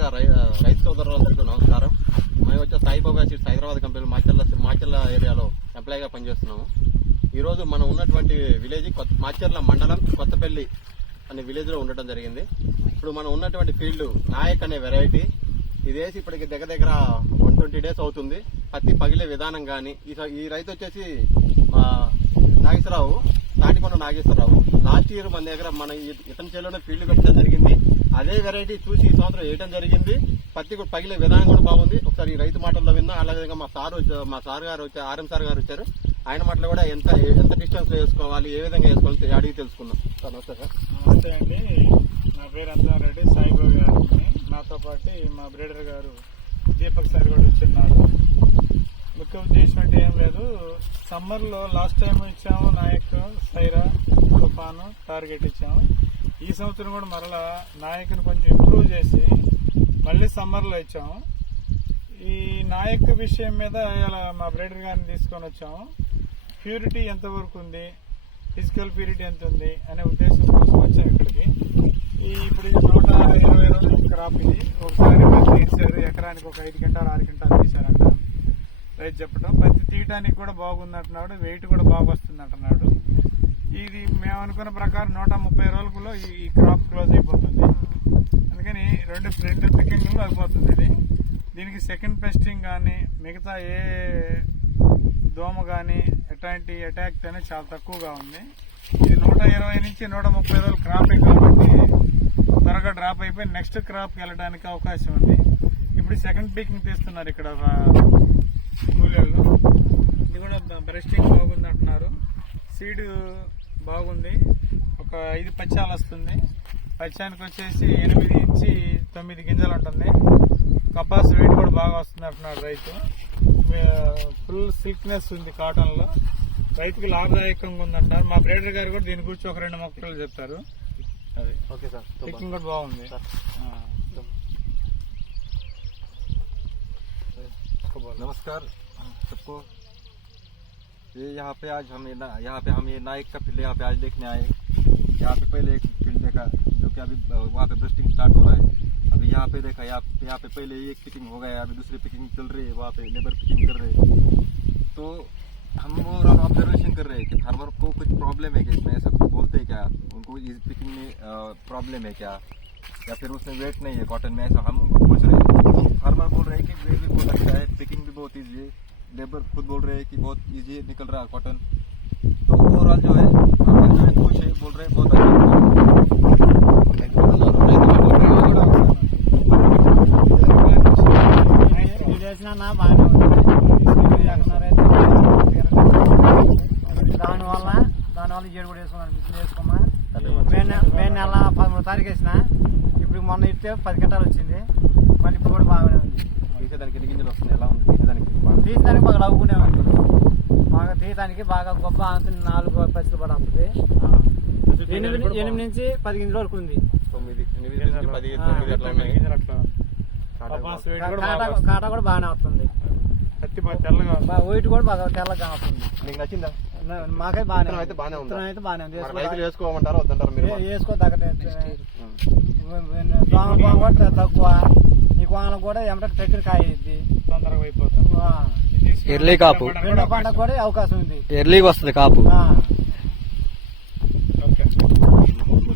ముందుగా రైతు సోదరులందరికీ నమస్కారం. మేము వచ్చే సాయిబాబా సీడ్స్ హైదరాబాద్ కంపెనీ మాచర్ల ఏరియాలో ఎంప్లాయీగా పనిచేస్తున్నాము. ఈరోజు మనం ఉన్నటువంటి విలేజ్ మాచర్ల మండలం కొత్తపల్లి అనే విలేజ్లో ఉండటం జరిగింది. ఇప్పుడు మనం ఉన్నటువంటి ఫీల్డ్ నాయక్ అనే వెరైటీ. ఇది వేసి ఇప్పటికి దగ్గర 120 days అవుతుంది. పత్తి పగిలే విధానం కానీ ఈ రైతు వచ్చేసి నాగేశ్వరరావు, తాటికొండ నాగేశ్వరరావు. లాస్ట్ ఇయర్ మన దగ్గర ఇతని చేలోనే ఫీల్డ్ పెట్టడం జరిగింది. అదే వెరైటీ చూసి ఈ సంవత్సరం వేయడం జరిగింది. పత్తి కూడా పగిలే విధానం కూడా బాగుంది. ఒకసారి ఈ రైతు మాటల్లో విన్నా. అలాగే మా సార్ గారు వచ్చారు, ఆర్ఎం సార్ గారు వచ్చారు. ఆయన మాటలు కూడా ఎంత డిస్టెన్స్ లో వేసుకోవాలి, ఏ విధంగా వేసుకోవాలి అడిగి తెలుసుకున్నాం. సార్ నమస్తే సార్. నమస్తే అండి. నా పేరు అంజారెడ్డి, సాయిబాబు గారిని. నాతో పాటు మా బ్రీడర్ గారు దీపక్ సార్ కూడా వచ్చిన్నారు. ముఖ్య ఉద్దేశం అంటే ఏం లేదు, సమ్మర్లో లాస్ట్ టైం ఇచ్చాము నాయక్, సైరా, తుఫాను, టార్గెట్ ఇచ్చాము. ఈ సంవత్సరం కూడా మరలా నాయక్ని కొంచెం ఇంప్రూవ్ చేసి మళ్ళీ సమ్మర్లో ఇచ్చాము. ఈ నాయక్ విషయం మీద ఇలా మా బ్రీడర్ గారిని తీసుకొని వచ్చాము. ప్యూరిటీ ఎంతవరకు ఉంది, ఫిజికల్ ప్యూరిటీ ఎంత ఉంది అనే ఉద్దేశం కోసం వచ్చాము ఇక్కడికి. ఇప్పుడు 120 రోజుల క్రాప్ ఇది. ఒకసారి తీసారు, ఎకరానికి ఒక 5 క్వింటాలు 6 క్వింటాలు తీశారంట రైతు చెప్పడం. పత్తి తీయటానికి కూడా బాగుంది అంటున్నాడు, వెయిట్ కూడా బాగా వస్తుంది అంటున్నాడు. ఇది మేము అనుకున్న ప్రకారం 130 రోజులలో ఈ క్రాప్ క్లోజ్ అయిపోతుంది. అందుకని రెండు పికింగ్లు అయిపోతుంది ఇది. దీనికి సెకండ్ పెస్టింగ్ కానీ మిగతా ఏ దోమ కానీ ఎట్లాంటి అటాక్ అనేది చాలా తక్కువగా ఉంది. ఇది 120 నుంచి 130 రోజులు క్రాప్ కాబట్టి త్వరగా డ్రాప్ అయిపోయి నెక్స్ట్ క్రాప్కి వెళ్ళడానికి అవకాశం ఉంది. ఇప్పుడు సెకండ్ పీకింగ్ తీస్తున్నారు ఇక్కడ కూలీళ్ళు. ఇది కూడా బ్రెస్టింగ్ బాగుంది అంటున్నారు. సీడ్ బాగుంది. ఒక 5 పచ్చాలు వస్తుంది. పచ్చానికి వచ్చేసి 8 నుంచి 9 గింజలు ఉంటుంది. కపాస్ వెయిట్ కూడా బాగా వస్తుంది అంటున్నాడు రైతు. ఫుల్ సిల్క్నెస్ ఉంది కాటన్ లో. రైతుకి లాభదాయకంగా ఉందంటారు. మా బ్రీడర్ గారు కూడా దీని గురించి ఒక 2 మొక్కలు చెప్తారు. అది ఓకే సార్. పికింగ్ కూడా బాగుంది. नमस्कार सबको। ये यहाँ पे हम ये नाइक का फील्ड यहाँ पे आज देखने आए। यहाँ पे पहले एक फील्ड देखा जो कि अभी वहाँ पे ब्रस्टिंग स्टार्ट हो रहा है। अभी यहाँ पे देखा, यहाँ पे पहले एक पिकिंग हो गया, अभी दूसरी पिकिंग चल रही है। वहाँ पे लेबर पिकिंग कर रहे हैं। तो हम ऑब्जर्वेशन कर रहे हैं कि फार्मर को कुछ प्रॉब्लम है क्या, इसमें ऐसा बोलते हैं क्या, उनको इस पिकिंग में प्रॉब्लम है क्या, या फिर उसमें वेट नहीं है कॉटन में, ऐसा हम पूछ रहे हैं। फार्मर बोल रहे हैं कि वेट भी बहुत अच्छा है, पिकिंग भी बहुत ईजी है, लेबर खुद बोल रहे हैं कि बहुत ईजी निकल रहा है कॉटन। तो ओवरऑल जो है फार्मर जो है खुश है, बोल रहे हैं बहुत अच्छा దానివల్ల 7 కూడా వేసుకోమా. మే నెల 13వ తారీఖు వేసిన. ఇప్పుడు మొన్న ఇస్తే 10 క్వింటాలు వచ్చింది. మళ్ళీ ఇప్పుడు కూడా బాగానే ఉంది. తీసేదానికి ఎన్ని గింజలు వస్తున్నాయి, ఎలా ఉంది తీసేదానికి బాగా నవ్వుకునే ఉంటుంది. బాగా తీయడానికి బాగా గొప్ప అంత 4 పచ్చులు పడి వస్తుంది. 8 నుంచి 10 గింజల వరకు ఉంది. 9 నుంచి 10 గింజలు అట్లా. కాటా కూడా బాగానే వస్తుంది. పత్తి బాగా తెల్లగా, వైట్ కూడా బాగా తెల్లగా వస్తుంది. మీకు నచ్చిందా? మాకైతే బాగానే అయితే బాగానే ఉంది. రైతులు వేసుకోమంటారా వద్దంటారా మీరు? వేసుకోదగ్గ దోమ కూడా తక్కువ. నీకు వాన కూడా ఎమ్మట దగ్గర కాయ ఇద్ది, తొందరగా అయిపోతుంది. ఎర్లీ కాపు, రెండో పంట కూడా అవకాశం ఉంది. ఎర్లీగా వస్తుంది కాపు.